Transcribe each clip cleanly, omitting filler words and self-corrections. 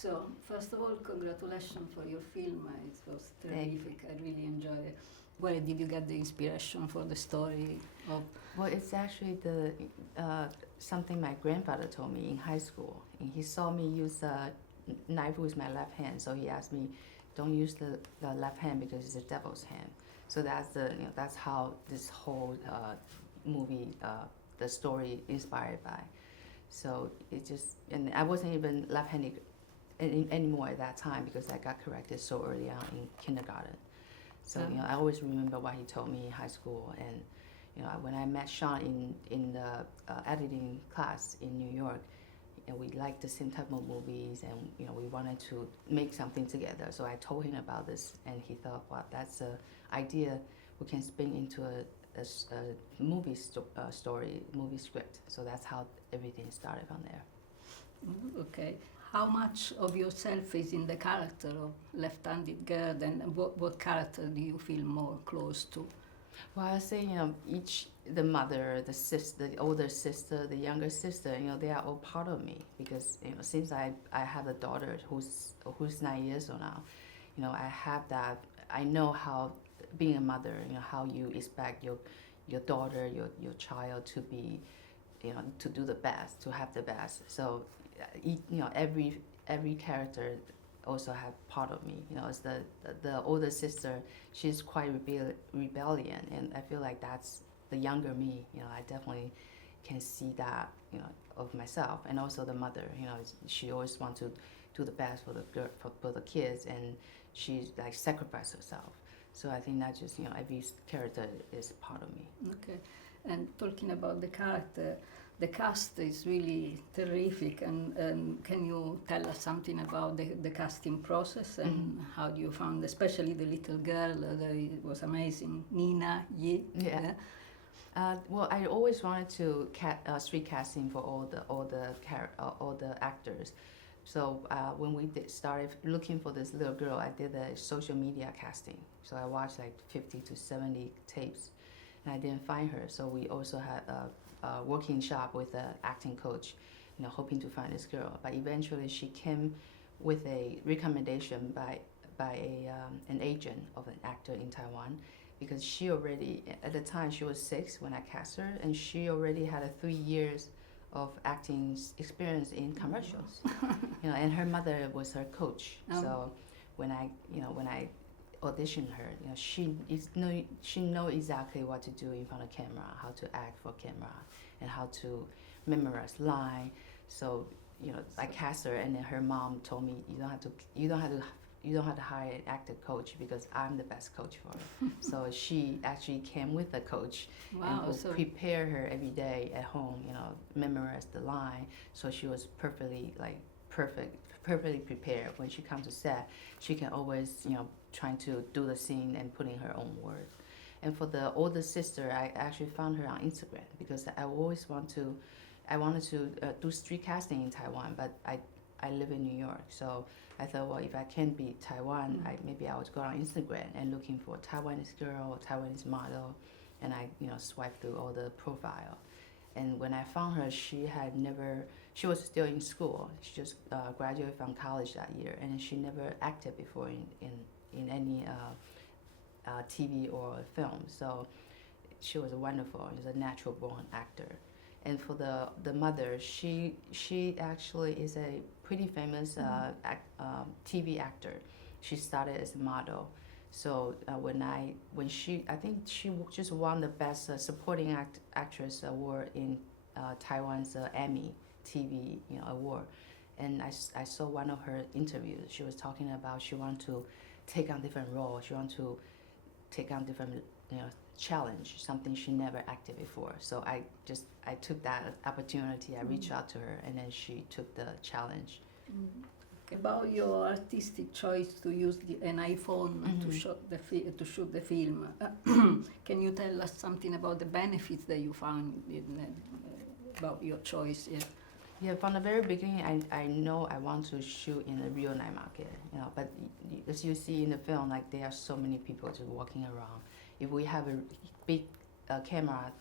So, first of all, congratulations for your film. It was terrific. I really enjoyed it. Where did you get the inspiration for the story of? Well, it's actually something my grandfather told me in high school. And he saw me use a knife with my left hand, so he asked me, "Don't use the left hand because it's the devil's hand." So that's how this whole movie, the story inspired by. So it just, and I wasn't even left-handed anymore at that time because I got corrected so early on in kindergarten. So I always remember what he told me in high school, and when I met Sean in the editing class in New York, and we liked the same type of movies, and we wanted to make something together. So I told him about this, and he thought, "Well, that's an idea we can spin into a movie story, movie script." So that's how everything started from there. Okay. How much of yourself is in the character of left-handed girl, and what character do you feel more close to? Well, I say, the mother, the sister, the older sister, the younger sister, they are all part of me because, since I have a daughter who's 9 years old now, I have that, I know how being a mother, how you expect your daughter, your child to be, to do the best, to have the best. So, every character also have part of me. As the older sister, she's quite rebellion, and I feel like that's the younger me. I definitely can see that, of myself, and also the mother. She always wants to do the best for the girl, for the kids, and she's like sacrifice herself. So I think that just every character is part of me. Okay, and talking about the character, the cast is really terrific, and can you tell us something about the casting process and how you found, especially the little girl, it was amazing, Nina Yi. Yeah. Well, I always wanted to street casting for all the actors. So when we started looking for this little girl, I did a social media casting. So I watched like 50 to 70 tapes, and I didn't find her. So we also had a working shop with an acting coach, hoping to find this girl. But eventually she came with a recommendation by an agent of an actor in Taiwan, because she already, at the time she was 6 when I cast her, and she already had 3 years of acting experience in commercials. And her mother was her coach. So when I auditioned her, she know exactly what to do in front of camera, how to act for camera, and how to memorize line. So I cast her, and then her mom told me, you don't have to hire an actor coach because I'm the best coach for her. So she actually came with a coach. Wow, and would prepare her every day at home, memorize the line. So she was perfectly prepared. When she comes to set, she can always, trying to do the scene and put in her own words. And for the older sister, I actually found her on Instagram because I wanted to do street casting in Taiwan, but I live in New York, so I thought, well, if I can't be Taiwan, maybe I would go on Instagram and looking for Taiwanese girl or Taiwanese model, and I swipe through all the profile. And when I found her, she was still in school. She just graduated from college that year, and she never acted before in any TV or film. So she was wonderful. She was a natural born actor. And for the mother, she actually is a pretty famous TV actor. She started as a model. So when she I think she just won the best supporting actress award in Taiwan's Emmy TV award. And I saw one of her interviews. She was talking about she wanted to take on different roles. She wanted to take on different challenge, something she never acted before. So I took that opportunity. I reached out to her, and then she took the challenge. About your artistic choice to use an iPhone to shoot the film, can you tell us something about the benefits that you found about your choice? Yeah, from the very beginning, I know I want to shoot in a real night market, but as you see in the film, like there are so many people just walking around. If we have a big camera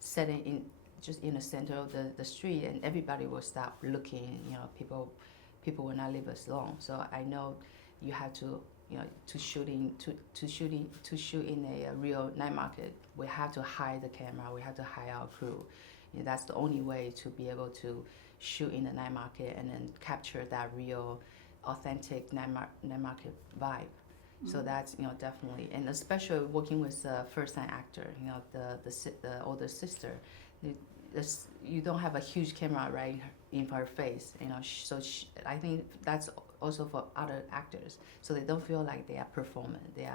setting just in the center of the street, and everybody will stop looking, people people will not leave us alone. So I know you have to, you know, to shoot in a real night market, we have to hire the camera, we have to hire our crew. You know, that's the only way to be able to shoot in the night market and then capture that real, authentic night market vibe. So that's, you know, definitely, and especially working with a first-time actor, you know, the older sister, you don't have a huge camera right in her face, you know. I think that's also for other actors, so they don't feel like they are performing. They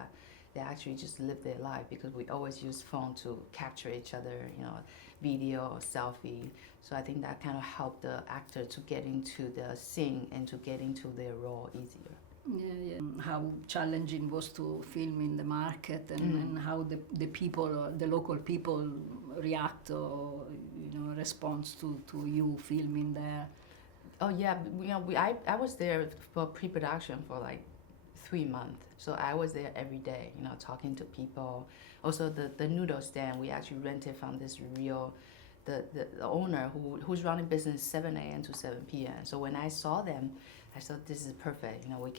actually just live their life, because we always use phone to capture each other, you know, video or selfie. So I think that kind of helped the actor to get into the scene and to get into their role easier. Yeah. How challenging was to film in the market, and how the people, the local people, react or, you know, response to you filming there. Oh yeah, you know, I was there for pre-production for like 3 months, so I was there every day, you know, talking to people. Also the noodle stand we actually rented from this real, the owner who's running business 7 a.m. to 7 p.m. So when I saw them, I thought this is perfect. You know,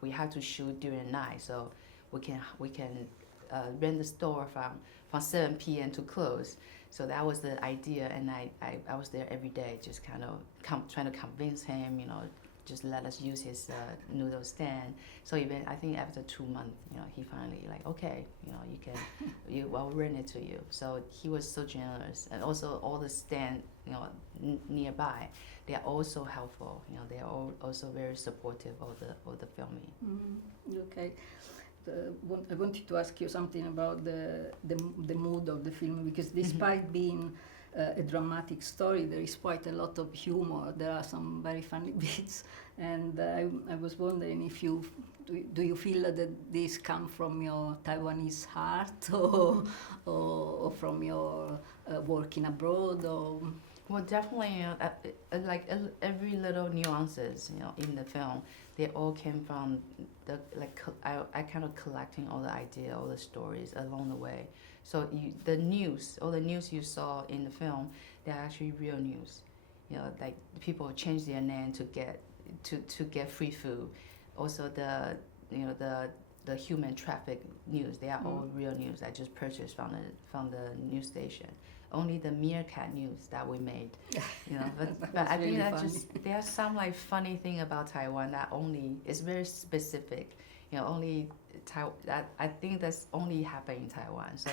we have to shoot during night, so we can rent the store from 7 p.m. to close. So that was the idea, and I was there every day, just kind of trying to convince him, you know, just let us use his noodle stand. So even I think after 2 months, you know, he finally like, okay, you know, you can, I'll rent it to you. So he was so generous, and also all the stand, you know, nearby, they are also helpful. You know, they are all also very supportive of the filming. Okay. I wanted to ask you something about the mood of the film, because despite being a dramatic story, there is quite a lot of humor. There are some very funny bits, and I was wondering if do you feel that this come from your Taiwanese heart, or from your working abroad, or? Well, definitely, like every little nuances, you know, in the film, they all came from I kind of collecting all the idea, all the stories along the way. So all the news you saw in the film, they're actually real news. You know, like people change their name to get free food. Also the human traffic news, they are all real news. I just purchased from the news station. Only the meerkat news that we made, you know. But I think that just there's some like funny thing about Taiwan that only is very specific, you know. Only I think that's only happen in Taiwan. So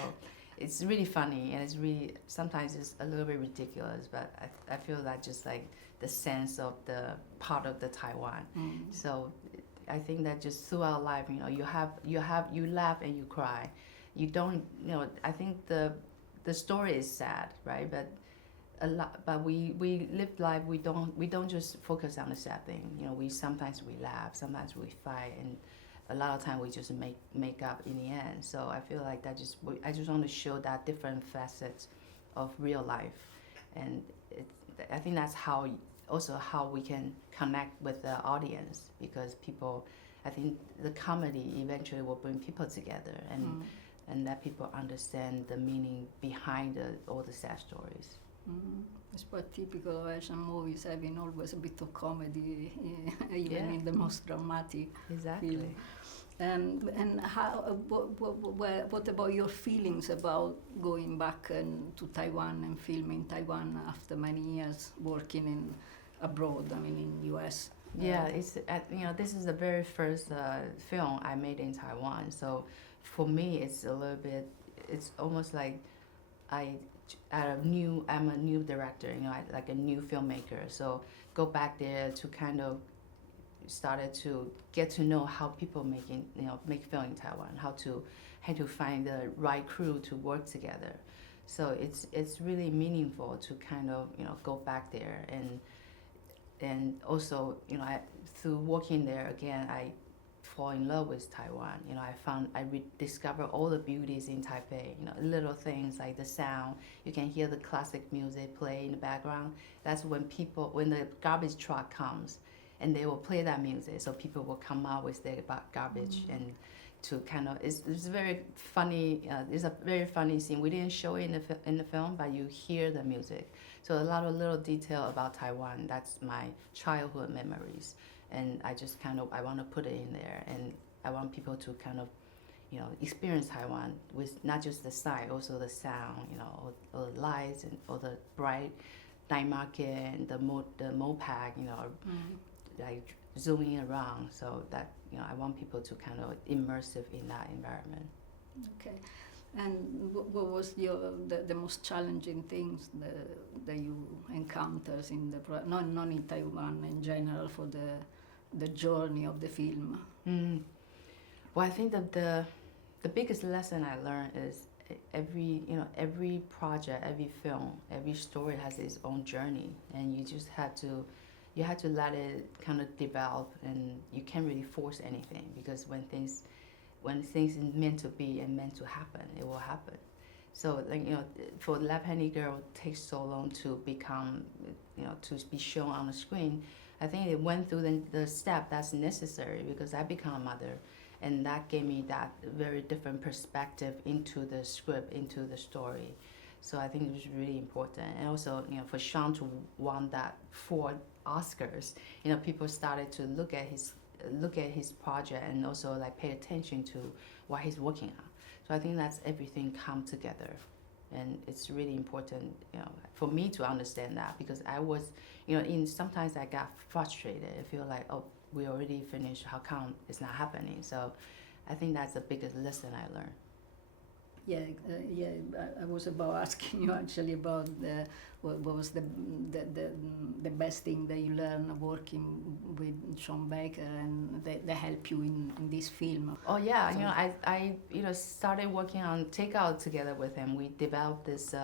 it's really funny, and it's really sometimes it's a little bit ridiculous. But I feel that just like the sense of the part of the Taiwan. So I think that just throughout life, you know, you laugh and you cry. You don't, you know. I think the story is sad, right? But we live life. We don't just focus on the sad thing. You know, sometimes we laugh, sometimes we fight, and a lot of time we just make up in the end. So I feel like I just want to show that different facets of real life, and I think that's how we can connect with the audience, because people, I think the comedy eventually will bring people together, and let people understand the meaning behind all the sad stories. It's quite typical of Asian movies, having always a bit of comedy, even in the most dramatic. Exactly. Film. And how? What about your feelings about going back to Taiwan and filming Taiwan after many years working abroad? I mean, in U.S. Yeah, it's you know, this is the very first film I made in Taiwan. So for me, it's a little bit. It's almost like I'm a new director. You know, like a new filmmaker. So go back there to kind of started to get to know how people make film in Taiwan. How to find the right crew to work together. So it's really meaningful to kind of, you know, go back there, and also, you know, through working there again, I fall in love with Taiwan. You know, I rediscover all the beauties in Taipei. You know, little things like the sound. You can hear the classic music play in the background. That's when the garbage truck comes, and they will play that music. So people will come out with their garbage, and to kind of, it's very funny. It's a very funny scene. We didn't show it in the film, but you hear the music. So a lot of little detail about Taiwan. That's my childhood memories, and I just kind of I want to put it in there, and I want people to kind of, experience Taiwan with not just the sight, also the sound, all the lights and all the bright night market and the moped, like zooming around. So that I want people to kind of immersive in that environment. Okay, and what was the most challenging things that you encountered in the not in Taiwan in general for the journey of the film? Well, I think that the biggest lesson I learned is every project, every film, every story has its own journey, and you just had to let it kind of develop, and you can't really force anything, because when things is meant to be and meant to happen, it will happen. So like for Left-Handed Girl, it takes so long to become, to be shown on the screen. I think it went through the step that's necessary, because I become a mother, and that gave me that very different perspective into the script, into the story. So I think it was really important. And also, for Sean to won that 4 Oscars, people started to look at his project, and also like pay attention to what he's working on. So I think that's everything come together, and it's really important, for me to understand that, because I was, sometimes I got frustrated. I feel like, oh, we already finished. How come it's not happening? So I think that's the biggest lesson I learned. Yeah, I was about asking you actually about what was the best thing that you learned working with Sean Baker, and they help you in this film. Oh yeah, so I started working on Takeout together with him. We developed this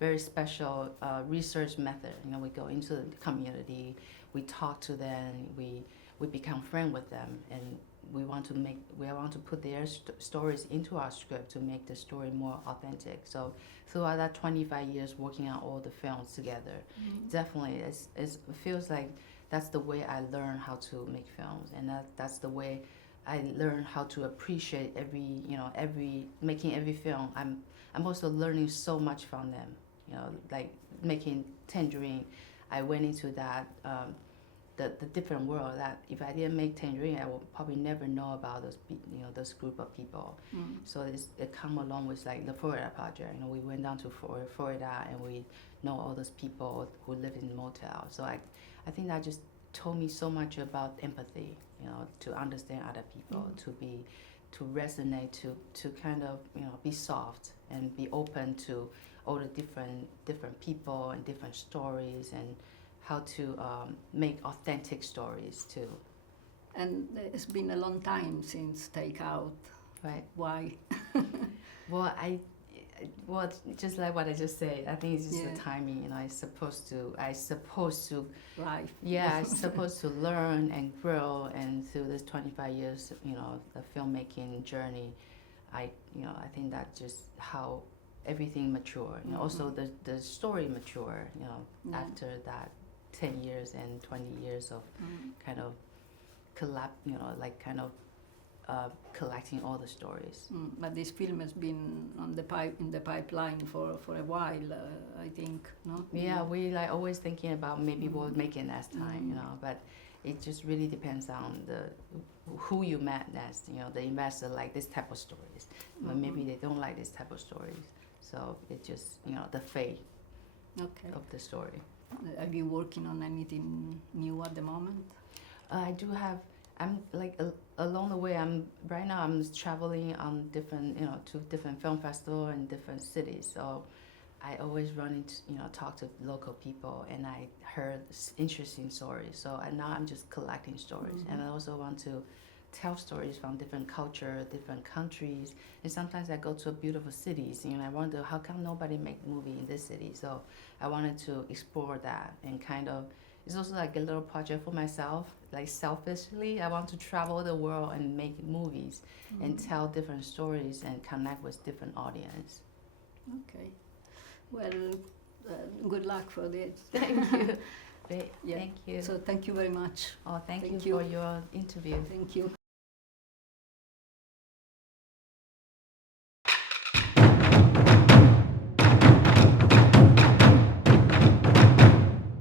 very special research method. We go into the community, we talk to them, we become friends with them, and we want to put their stories into our script to make the story more authentic. So throughout that 25 years working on all the films together, definitely it feels like that's the way I learned how to make films, and that's the way I learned how to appreciate making every film. I'm also learning so much from them. Like making Tangerine, I went into that. The different world that if I didn't make Tangerine, I would probably never know about those group of people. So it come along with like the Florida project. We went down to Florida, and we know all those people who live in motel. So I think that just told me so much about empathy. To understand other people, to resonate, to kind of be soft and be open to all the different people and different stories, and how to make authentic stories too. And it's been a long time since Takeout. Right. Why? Well, just like what I just said, I think it's just the timing. I supposed to. Right. Yeah, I'm supposed to learn and grow, and through this 25 years, the filmmaking journey, I think that just how everything mature. Also the story mature. After that 10 years and 20 years of kind of collecting all the stories. But this film has been in the pipeline for a while, I think, no? Yeah, we like always thinking about maybe we'll make it next time, but it just really depends on who you met next. The investor like this type of stories, but maybe they don't like this type of stories. So it just, the fate of the story. Are you working on anything new at the moment? I do have. I'm like along the way. Right now. I'm traveling on different, to different film festivals in different cities. So I always run into, talk to local people, and I heard interesting stories. So now I'm just collecting stories, and I also want to tell stories from different culture, different countries, and sometimes I go to beautiful cities, and I wonder how come nobody make movie in this city. So I wanted to explore that, and kind of, it's also like a little project for myself, like selfishly. I want to travel the world and make movies and tell different stories and connect with different audience. Okay, well, good luck for this. Thank you. Thank you. So thank you very much. Oh, thank you for your interview. Thank you.